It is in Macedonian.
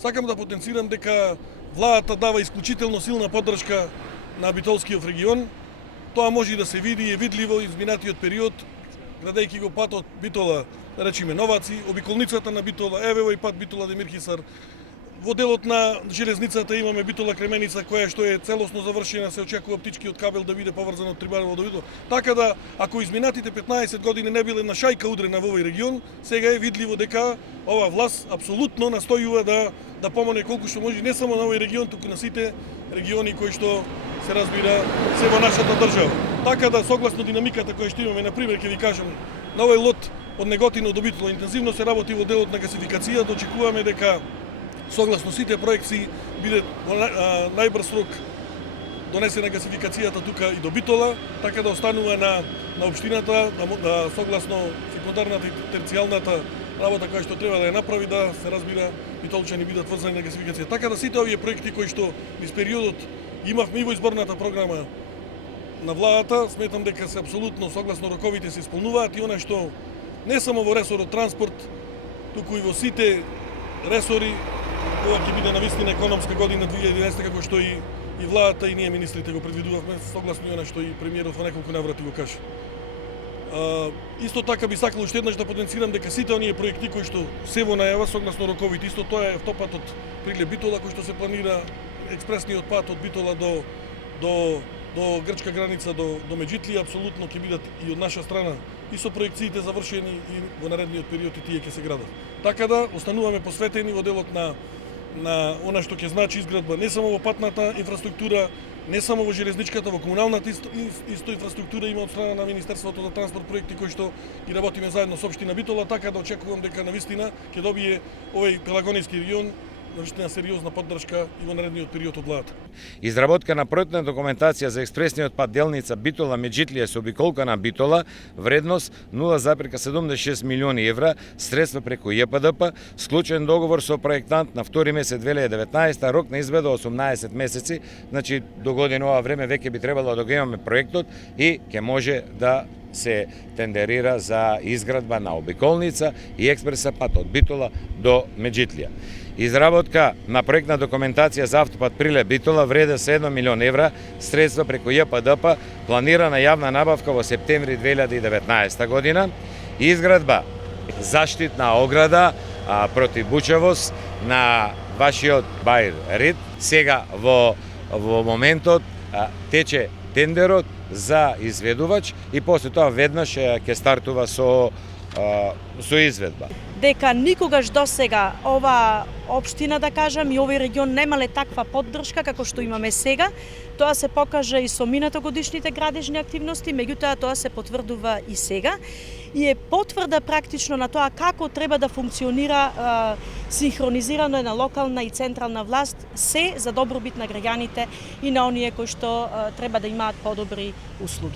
Сакам да потенцирам дека владата дава исклучително силна поддршка на битолскиот регион. Тоа може и да се види, е видливо изминатиот период, градејќи го патот Битола, да речеме Новаци, обиколницата на Битола, евево и пат Битола Демир Хисар. Во делот на железницата имаме Битола Кременица, која што е целосно завршена, се очекува оптичкиот кабел да биде поврзан од Трибарево до Битола. Така да, ако изминатите 15 години не биле на шајка удрена во овој регион, сега е видливо дека ова власт апсолутно настојува да помогне колку што може не само на овој регион, туку на сите региони кои што се разбира се во нашата држава. Така да, согласно динамиката која што имаме, на пример ќе ви кажам, на овој лот од Неготино до Битола интензивно се работи во делот на гасификација, очекуваме дека согласно сите проекции биде во најбрз рок донесена гасификацијата тука и до Битола, така да останува на општината, согласно секундарната и терцијалната работа која што треба да ја направи, да се разбира битолчани бидат врзани на гасификација. Така да сите овие проекти кои што низ периодот имавме и во изборната програма на владата, сметам дека се апсолутно согласно роковите се исполнуваат и она што не само во ресорот транспорт, туку и во сите ресори. Ова ќе биде навистина економска година 2011 како што и владата и ние министрите го предвидувавме, согласно и она што и премиерот во неколку наврати го кажа. Исто така би сакал уште еднаш да потенцирам дека сите оние проекти кои што се во најава согласно роковите, исто тоа е автопатот Прилеп Битола кој што се планира, експресниот пат од Битола до грчка граница до Меджитлија, апсолутно ќе бидат и од наша страна и со проекциите завршени и во наредниот период и тие ќе се градат. Така да остануваме посветени во делот на она што ќе значи изградба не само во патната инфраструктура, не само во железничката, во комуналната исто инфраструктура има од страна на Министерството за транспорт проекти кои што ги работиме заедно со општина Битола, така да очекувам дека навистина ќе добие овој пелагонејски регион навистина сериозна поддршка и во наредниот период од владата. Изработка на проектна документација за експресниот пат делница Битола Меджитлија со обиколка на Битола, вредност 0,76 милиони евра, средства преку ЈПДП, склучен договор со проектант на 2 месец 2019, рок на изведа 18 месеци, значи до година ова време веќе би требало да го имаме проектот и ќе може да се тендерира за изградба на обиколница и експреса пат од Битола до Меджитлија. Изработка на проектна документација за автопат Прилеп Битола вреде 7 милион евра, средства преку ЈПДП, планирана јавна набавка во септември 2019 година, изградба заштитна ограда против бучевост на вашиот бајр Рид. Сега во моментот тече тендерот за изведувач и после тоа веднаш ќе стартува со изведба. Дека никогаш досега ова општина, да кажам, и овој регион немале таква поддршка како што имаме сега. Тоа се покажа и со минатогодишните градежни активности, меѓутоа тоа се потврдува и сега и е потврда практично на тоа како треба да функционира синхронизирано на локална и централна власт, се за добробит на граѓаните и на оние кои што треба да имаат подобри услуги.